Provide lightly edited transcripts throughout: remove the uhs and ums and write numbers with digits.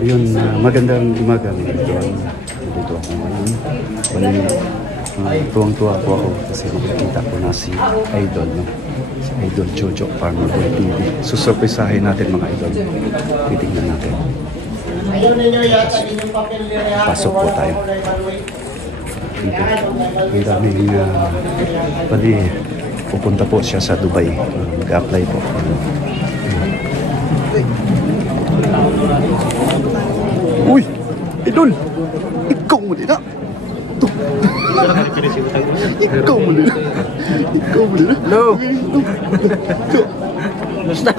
Ayun, magandang umaga mga idol. Dito ako ngayon. Tuwang-tuwa po ako kasi makikita ko na si Idol, no? Si Idol Jojo Farmer Boy TV. Susurprisahin natin mga idol. Titignan natin. Pasok po tayo. Dito. Ang daming pali pupunta po siya sa Dubai. Mag-apply po. Uy! Idol! Ikaw mo din na! Ikaw mo din na! Ikaw mo din na! Hello! Basta!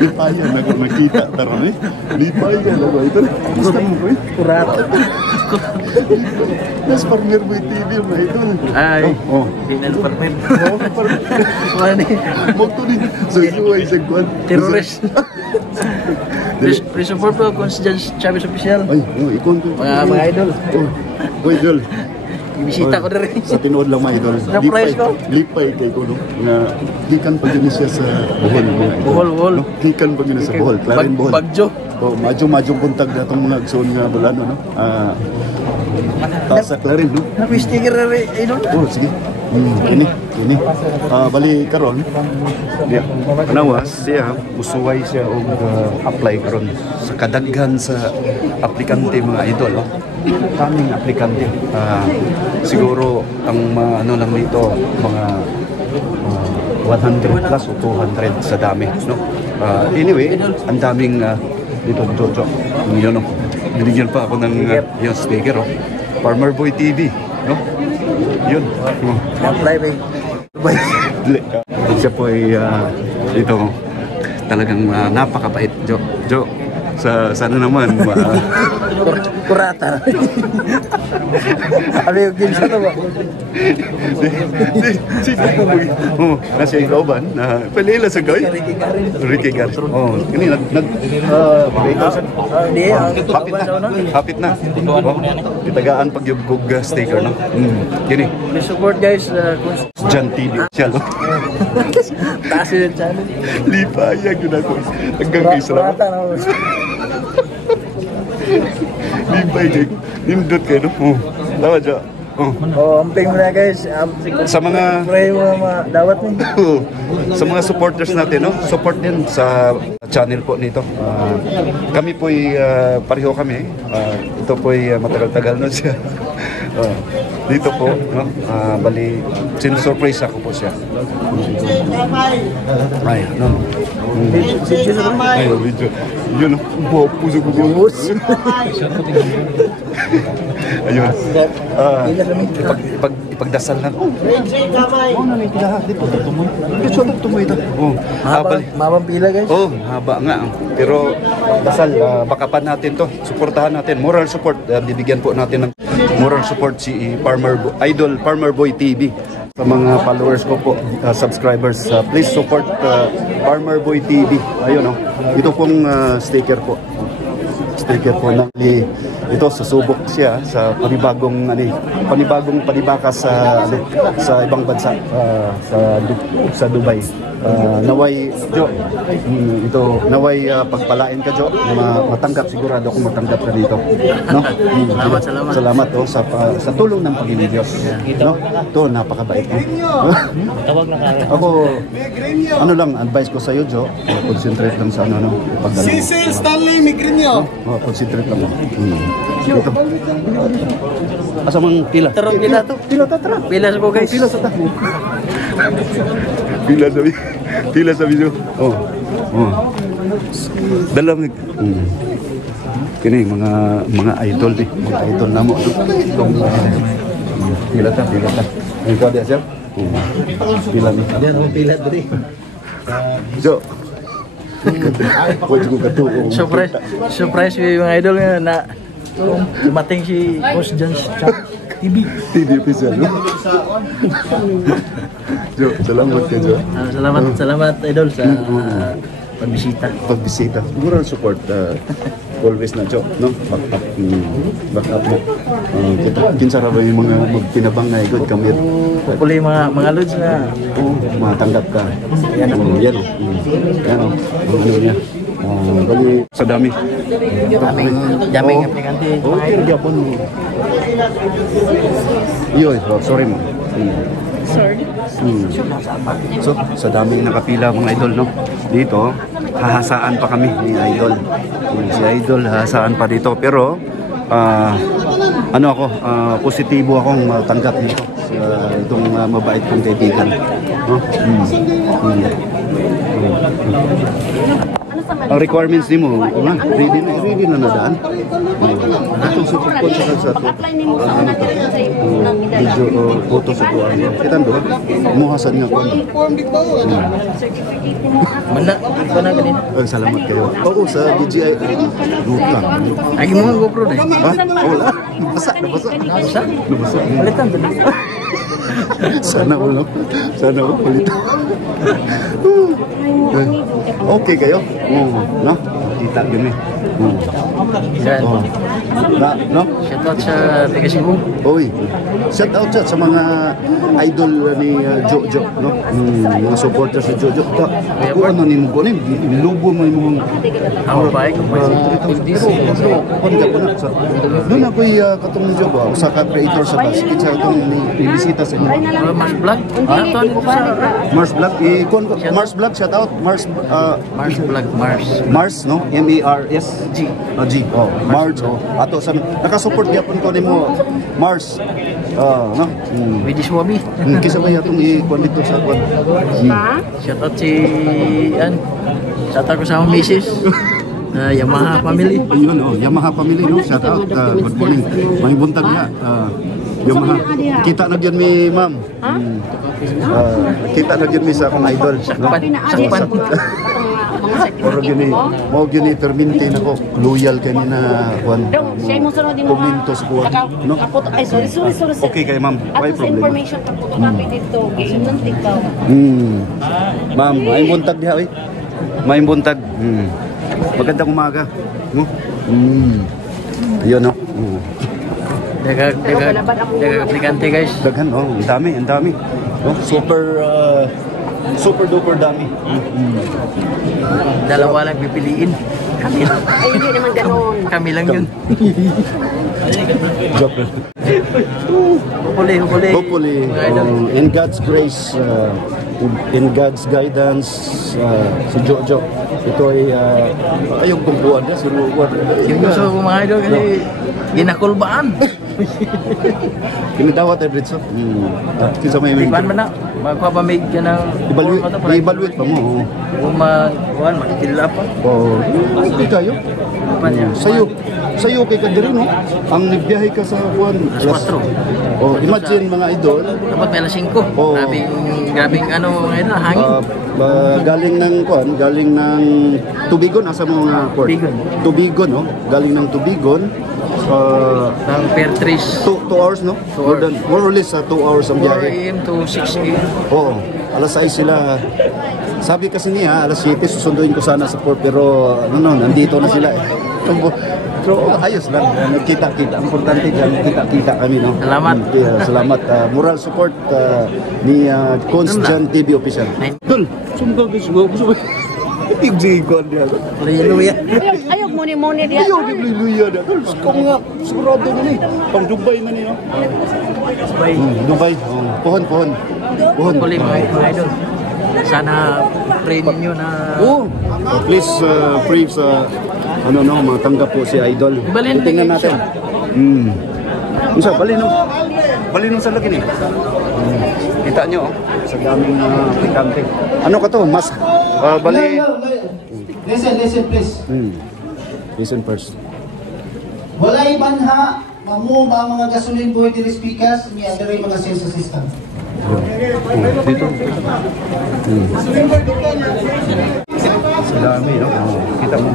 Lipayan na kung nakita taron eh. Lipayan na ba ito? Gusto mo ba eh? Kurata! Mas Farmer Boy TV na ito. Ay! Oh! Binal Farmer! Oh! Wala ni! Mokto din! Susuway sa kwan! Terrorist! Please support po kung si Judge Chavez Official. Ay! Oh! Ikon ko! Mga idol! Oh! Idol! Ibisita ko na rin. Sa tinood lang mga idol. Surprise ko. Lipay kay ko, no? Nga, hikan pa yun siya sa Bohol, mga idol. Bohol. No? Hikan pa yun sa Bohol. Clarin Bohol. Bagjo. Oh, madyong buntag na itong mga agsoon nga bulano, no? Taas sa Clarin, no? Napi-sticker na rin, idol. Oh, sige. Kini. Bali karon. Dia. Kanawas siya musuway siya og apply karon sa kadaghan sa aplikante mga idol, no? Kaming aplikante. Siguro ang ano lang nito mga 100 plus o 200 sa dami, no? Anyway, ang daming dito Jojo. Yun, no? Binigyan pa ako ng yung sticker, oh. Farmer Boy TV, no? Yun. Apply ba? Bye. Siya po ay dito talagang napakabait. Jo, sana naman Kurata. Ano yung ginsa na ba? Nasa ikauban na palila sa gawin. Ricky Garris. Oh, ini hapit na. Kitagaan pag yung sticker, no? Kini. Please support guys. Jan TV. Siya, no? Taas yung channel. Lipayag yun ako. Hanggang Islam. Kurata na. Lipayag. Nindot kayo, no? Tawa dyan. Amping mo na guys. Sa mga dawat mo. Sa mga supporters natin, no? Support din sa channel po nito. Kami po'y pareho kami. Ito po'y matagal-tagal na siya. Dito po, no? Bali, sinusurprise ako po siya. Ay, no? Ay, video. Yun, no? Puso ko gulus. Ayun. Ipagdasal na. Mabang pila guys. Oh, haba nga. Pero dasal, bakapan natin to. Suportahan natin. Moral support. Bibigyan po natin ng moral support si Idol Farmer Boy TV. Sa mga followers ko po, subscribers, please support Farmer Boy TV. Ayun, no? Ito pong sticker po. Sticker po na ito susubok siya sa panibagong panibaka sa ibang bansa, sa Dubai. Naway Jo, ito naway pagpalain ka Jo, matanggap, sigurado akong matanggap ka dito, no? Salamat oh, sa tulong ng Panginoon Diyos, no? To napakabait mo. Tawag na kaya. Ako ano lang advice ko sa iyo Jo, concentrate lang sa ano pagdala. Cecil Stanley Migrinyo. Concentrate lang mo. Ito. Asa mang pila? Tarong pila to. Pila ta tra. Pila ko guys. Pila sa ta. Pila sa video. Oh. Dalam kini mga idol di. Mga idol namo. Pila ta. Ikaw dia siya? Pila ni. Diyan ang pila diri. Jo. Surprise yung idol na dumating si Boss John TV official, no? Jo, salamat ka Jo. Salamat idol sa pagbisita. Moral support always na Jo, no? Back up mo. Kinsa ra ba yung mga magpinabang na igod kami? Puli mga lods na matanggap ka. Yan. Ano niya? Bali sa dami. Daming aplikante. Okay, gyapon. Yo, sorry mo. So, sa daming nakapila mga idol, no? Dito, hahasaan pa kami ni Idol. Si Idol, hahasaan pa dito. Pero, ano ako, positibo akong tanggap dito sa itong mabait kong kaibigan. No? Ang requirements ni mo, ready na nadaan. Itong support ko sa ito. Video o photo sa ito. Kita doon, muhasan niya ko. Mana, ito na ganito. Salamat kayo. Oo, sa DJI. Root lang. Ay, mo ang GoPro na. Ha? Wala. Nabasa. Palitan to. Sana ulo. Sana ulit. Okay kayo? Oo. No? Kita gini. Yan. Oh. No? Shoutout sa taga Cebu. Oy. Shout out sa mga idol ni Jojo, no? Mga supporters ni Jojo. Ako ano ni mo kunin? Lobo mo yung Ang bike. Doon ako'y katong job sa ka-creator sa bus. Kita itong bisita sa inyo. Mars Vlog. Ito sa Mars Vlog. Mars Vlog, shout out. Mars Vlog. Mars, no? M-A-R-S. G. G. Oh, Mars. Oh. Ato sa nakasupport gyapon ko nimo Mars. No? With this Wabi. Kisa ba yatong i-kuan dito sa kuan? Shoutout si shoutout ko sa akong misis. Yamaha family. Ayun, oh, Yamaha family, no? Shout out. Good morning. May buntag niya. Yamaha. Kita na dyan mi, ma'am. Kita na dyan mi sa akong idol. No? Sakpan. Pero gini, mo gini perminti nako loyal kay ni na kuan. Kumintos ko. No? Ay, sorry. Okay kay ma'am. Why Ato sa problem? information ka po copy dito. Giinom ikaw. Ma'am, may buntag diha oy. May buntag. Magandang umaga. No? Ayun, no? Daga aplikante guys. Daghan, oh. Ang dami. No? Super duper dami. Dalawa lang pipiliin. Kami lang. Ay, hindi naman ganoon. Kami lang yun. Joke. Hopefully, in God's grace, in God's guidance, si Jojo, ito ay ayong kumpuan na, si Ruwan. Yung gusto ko mga idol kasi ginakulbaan. Kinidawat ay Britso. Kinsa may may. Iban man na. Magpapamig ka ng I-evaluate pa mo. kung makikilala pa. Oo. Hindi kayo. Pa niya. Sa'yo kay Kadiri, no? Ang nagbiyahe ka sa Juan. Alas 4. Oh, imagine mga idol. Dapat may alas 5. Oo. Grabing ano mga idol, hangin. Galing ng Juan, galing ng Tubigon, asa mo nga port? Tubigon, no? Galing ng Tubigon. Ng Fair Trees. 2 hours, no? More or less 2 hours ang 4 biyahe. AM to 6 AM. Oo. Alas 6 sila. Sabi kasi niya, alas 7 susunduin ko sana sa port, pero nandito na sila eh. So, ayos lang. Kita-kita. Importante dyan, kita-kita kami, no? Salamat. Salamat. Moral support ni Constant TV Official. Tol, sumpa gusto. Igjigon niya. Hallelujah. Ayog muni diya. Ayaw, di luya na. Tol, kung nga, sigurado mo ni. Pang Dubai man no? Bye. Dubai. Pohon. Hopefully mga idol. Sana pray ninyo na Please pray sa matanggap po si Idol. Balin Tingnan natin. Isa, balin sa lagi ni. Kita nyo, sa daming aplikante. Ano ka to? Mas, bali. Listen, please. Listen first. Walay banha, mamu ba mga gasolin buhay diri speakers, ni adere mga sales assistant. Dito. Sa dami, no? Kita mo.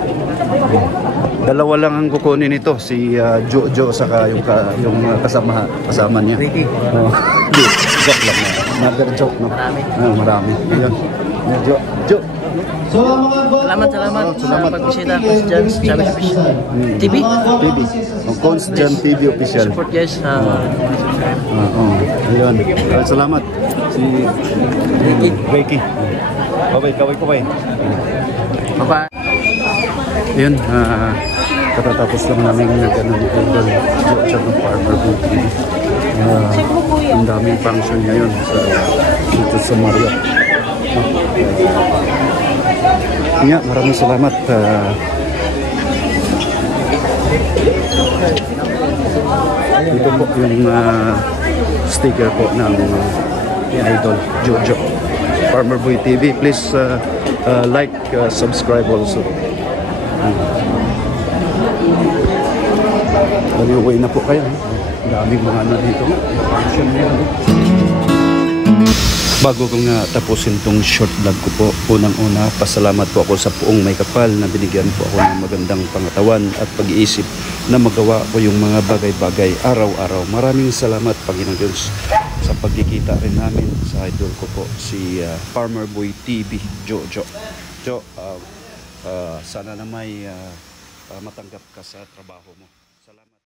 Dalawa lang ang kukunin nito, si Jojo saka yung kasama niya. Ricky. Joke lang na. Another joke, no? Marami. Ayun. Jo. So mga Salamat sa pagbisita Constant TV. Constant TV Official. Support guys sa Ayun. Salamat. Si Ricky. Ricky. Kaway. Bye-bye. Ayun, katatapos lang namin nag-ano ni Idol Jojo ng Farmer Boy TV. Ang daming function ngayon dito sa Marriott. Maraming salamat. Ito po yung sticker po ng Idol Jojo Farmer Boy TV. Please like, subscribe also. Uwi na po kayo. Daming mga ano dito. Function ngayon. Bago ko nga tapusin tong short vlog ko po, unang-una, pasalamat po ako sa Puong May Kapal na binigyan po ako ng magandang pangatawan at pag-iisip na magawa ko yung mga bagay-bagay araw-araw. Maraming salamat, Panginoon Diyos, sa pagkikita rin namin sa idol ko po, si Farmer Boy TV, Jojo. Jo, sana na may matanggap ka sa trabaho mo. Salamat.